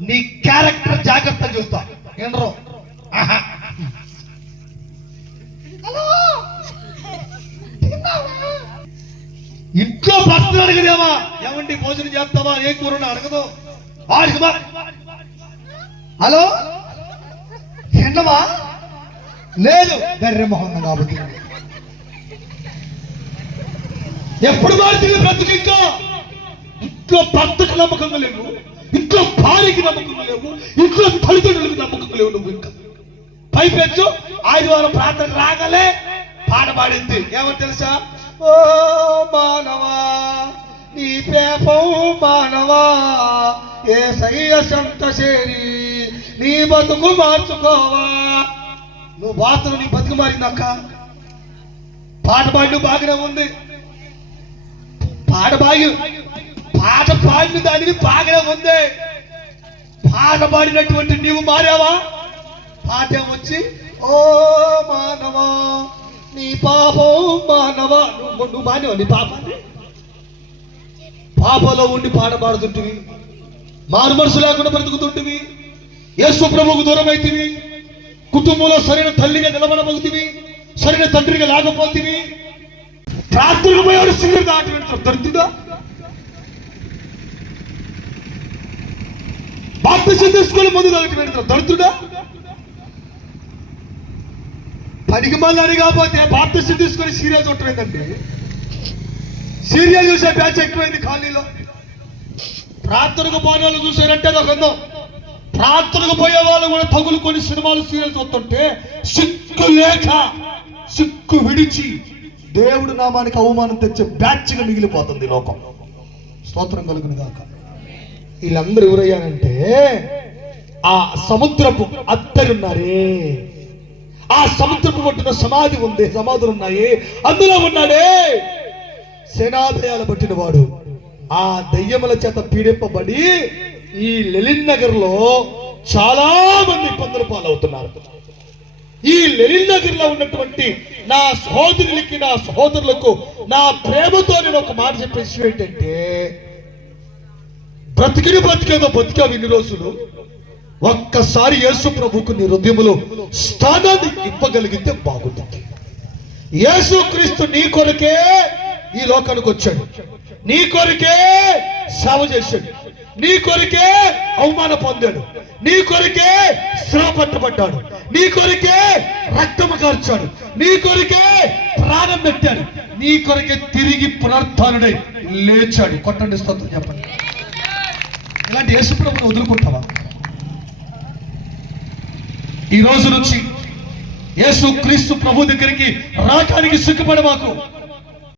నీ క్యారెక్టర్ జాగ్రత్త చూస్తా. తిన్నావా? ఇంట్లో భర్తను అడగదేమా ఏమండి భోజనం చేస్తావా? ఏ కూరని అడగదు? వాడికి హలో? తిన్నవా? లేదు. గర్రె మొహం కాబట్టి. ఎప్పుడు మారుతుంది బ్రతుకు ఇంకా? ఇంట్లో భర్తకు నమ్మకంగా లేవు ఇంట్లో భార్యకి నమ్మకం లేవు. ఇంట్లో తల్లిదండ్రులకు నమ్మకం లేవు నువ్వు ఇంకా. పైపెచ్చు ఆదివారం ప్రార్థన రాగలే పాట పాడింది. ఏమో తెలుసా? ఓ మానవా నీ పేపం మానవా ఏ సయ్య సంత నీ బతుకు మార్చుకోవా. నువ్వు బాత్రూమ్ నీ బతుకు మారిందక్క. పాట పాడు బాగానే ఉంది. పాట బాగి పాట పాడిన దానికి బాగానే ఉంది. పాట పాడినటువంటి నీవు మారావా? పాఠ్యం వచ్చి ఓ మానవా నీ పాపం మానవా. నువ్వు నువ్వు మానేవా? నీ పాపాన్ని? పాపలో ఉండి పాట పాడుతుంటివి మారు మనసు లేకుండా బ్రతుకుతుంటివి. యేసు ప్రభుకు దూరం అయితివి కుటుంబంలో సరైన తల్లిగా నిలబడబోతుంది సరైన తండ్రిగా లేకపోతుంది ప్రార్థనకు పోయేవాడు సింగర్ దాటి దొరుకుతుందా బాప్తిసం తీసుకొని ముందు దానికి వెళ్తారు. పనికి మళ్ళీ కాకపోతే బాప్తిసం తీసుకొని సీరియల్ చూడటం సీరియల్ చూసే బ్యాచ్ ఎక్కువైంది ఖాళీలో ప్రార్థనకు పోయే వాళ్ళు చూసారంటే ఒక అందం ప్రార్థనకు పోయే వాళ్ళు కూడా తగులుకొని సినిమాలు సీరియల్ చూస్తుంటే సిక్కు లేక సిక్కు విడిచి దేవుడి నామానికి అవమానం తెచ్చే బ్యాచ్గా మిగిలిపోతుంది లోకం. స్తోత్రం కలుగును కాక వీళ్ళందరూ ఎవరయ్యారంటే ఆ సముద్రపు అత్తరున్నారే ఆ సముద్రపు పట్టిన సమాధి ఉంది సమాధులు ఉన్నాయి. అందులో ఉన్నాడే సేనాదయాలు పట్టిన వాడు. ఆ దయ్యముల చేత పీడింపబడి ఈ లెలిన్ నగర్లో చాలా మంది ఇబ్బందులు పాలవుతున్నారు. ఈ లెలిన్ నగర్లో ఉన్నటువంటి నా సహోదరులకి నా సహోదరులకు నా ప్రేమతో నేను ఒక మాట చెప్పే విషయం ఏంటంటే బ్రతికిని బ్రతికేదో బతికావు ఇన్ని రోజులు. ఒక్కసారి యేసు ప్రభుకు నీ హృదయంలో స్థానాన్ని ఇవ్వగలిగితే బాగుంటుంది. యేసు క్రీస్తు నీ కొరకే ఈ లోకానికి వచ్చాడు. నీ కొరకే సేవ చేశాడు. నీ కొరకే అవమాన పొందాడు. నీ కొరకే శ్రమ పట్టబడ్డాడు. నీ కొరకే రక్తము కార్చాడు. నీ కొరకే ప్రాణం పెట్టాడు. నీ కొరకే తిరిగి పునర్థానుడై లేచాడు. కొట్టండి స్తోత్రం చెప్పండి. ఇలాంటి యేసుప్రభుని వదులుకుంటావా? ఈ రోజు నుంచి యేసు క్రీస్తు ప్రభు దగ్గరికి రాకానికి సిగ్గుపడ మాకు.